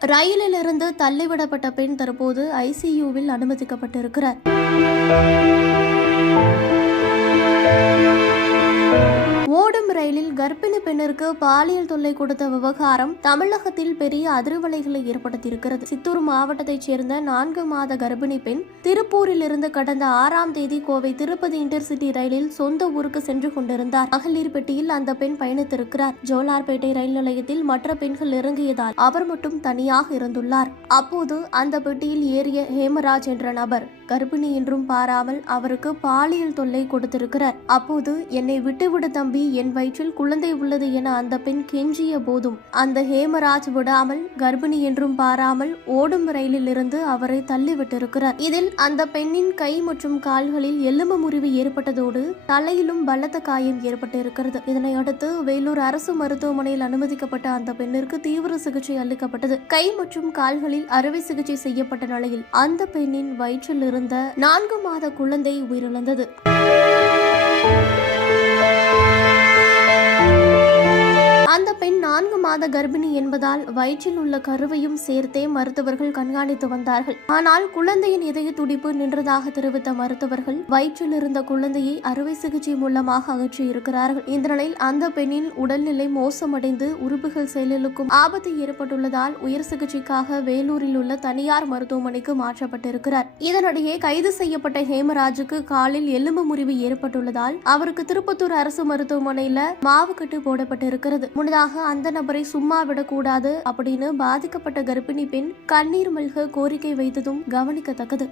ரயிலிலிருந்து தள்ளிவிடப்பட்ட பெண் தற்போது ஐசியூவில் அனுமதிக்கப்பட்டிருக்கிறார். ஓடும் ரயிலில் கர்ப்பிணி பெண்ணிற்கு பாலியல் தொல்லை கொடுத்த விவகாரம் தமிழகத்தில் பெரிய அதிர்வலைகளை ஏற்படுத்தியிருக்கிறது. சித்தூர் மாவட்டத்தைச் சேர்ந்த 4 மாத கர்ப்பிணி பெண் திருப்பூரில் இருந்து கடந்த 6ஆம் தேதி கோவை திருப்பதி இன்டர்சிட்டி ரயிலில் சொந்த ஊருக்கு சென்று கொண்டிருந்தார். மகளிர் பெட்டியில் அந்த பெண் பயணித்திருக்கிறார். ஜோலார்பேட்டை ரயில் நிலையத்தில் மற்ற பெண்கள் இறங்கியதால் அவர் மட்டும் தனியாக இருந்துள்ளார். அப்போது அந்த பெட்டியில் ஏறிய ஹேமராஜ் என்ற நபர் கர்ப்பிணி என்றும் பாராமல் அவருக்கு பாலியல் தொல்லை கொடுத்திருக்கிறார். அப்போது என்னை விட்டுவிடு தம்பி, என் வயிற்றில் குழந்தை உள்ளது என அந்த பெண் கெஞ்சிய போதும் அந்த ஹேமராஜ் விடாமல் கர்ப்பிணி என்றும் பாராமல் ஓடும் ரயிலில் இருந்து அவரை தள்ளிவிட்டிருக்கிறார். இதில் அந்த பெண்ணின் கை மற்றும் கால்களில் எலும்பு முறிவு ஏற்பட்டதோடு தலையிலும் பலத்த காயம் ஏற்பட்டிருக்கிறது. இதனை அடுத்து வேலூர் அரசு மருத்துவமனையில் அனுமதிக்கப்பட்ட அந்த பெண்ணிற்கு தீவிர சிகிச்சை அளிக்கப்பட்டது. கை மற்றும் கால்களில் அறுவை சிகிச்சை செய்யப்பட்ட நிலையில் அந்த பெண்ணின் வயிற்றில் இருந்த 4 மாத குழந்தை உயிரிழந்தது. அந்த பெண் 4 மாத கர்ப்பிணி என்பதால் வயிற்றில் உள்ள கருவையும் சேர்த்தே மருத்துவர்கள் கண்காணித்து வந்தார்கள். ஆனால் குழந்தையின் இதய துடிப்பு நின்றதாக தெரிவித்த மருத்துவர்கள் வயிற்றில் இருந்த குழந்தையை அறுவை சிகிச்சை மூலமாக அகற்றி இருக்கிறார்கள். இந்த நிலையில் அந்த பெண்ணின் உடல்நிலை மோசமடைந்து உறுப்புகள் செயலுக்கும் ஆபத்து ஏற்பட்டுள்ளதால் உயர் சிகிச்சைக்காக வேலூரில் உள்ள தனியார் மருத்துவமனைக்கு மாற்றப்பட்டிருக்கிறார். இதனிடையே கைது செய்யப்பட்ட ஹேமராஜுக்கு காலில் எலும்பு முறிவு ஏற்பட்டுள்ளதால் அவருக்கு திருப்பத்தூர் அரசு மருத்துவமனையில மாவு கட்டு போடப்பட்டிருக்கிறது. முன்னதாக அந்த நபரை சும்மா விடக்கூடாது அப்படின்னு பாதிக்கப்பட்ட கர்ப்பிணி பெண் கண்ணீர் மல்க கோரிக்கை வைத்ததும் கவனிக்கத்தக்கது.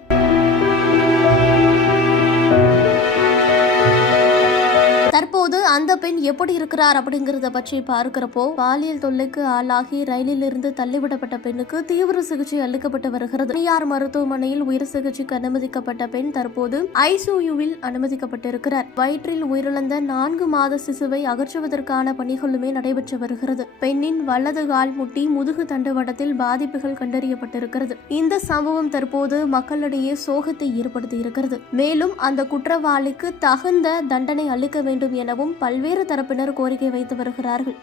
தற்போது அந்த பெண் எப்படி இருக்கிறார் அப்படிங்கறத பற்றி பார்க்கிறப்போ, பாலியல் தொல்லைக்கு ஆளாகி ரயிலில் இருந்து தள்ளிவிடப்பட்ட பெண்ணுக்கு தீவிர சிகிச்சை அளிக்கப்பட்டு வருகிறது. தனியார் மருத்துவமனையில் உயர் சிகிச்சைக்கு அனுமதிக்கப்பட்ட பெண் தற்போது ஐசியூவில் அனுமதிக்கப்பட்டிருக்கிறார். வயிற்றில் உயிரிழந்த 4 மாத சிசுவை அகற்றுவதற்கான பணிகளுமே நடைபெற்று வருகிறது. பெண்ணின் வலது கால் முட்டி முதுகு தண்டுவடத்தில் பாதிப்புகள் கண்டறியப்பட்டிருக்கிறது. இந்த சம்பவம் தற்போது மக்களிடையே சோகத்தை ஏற்படுத்தி இருக்கிறது. மேலும் அந்த குற்றவாளிக்கு தகுந்த தண்டனை அளிக்க வேண்டும் எனவும் பல்வேறு தரப்பினர் கோரிக்கை வைத்து வருகிறார்கள்.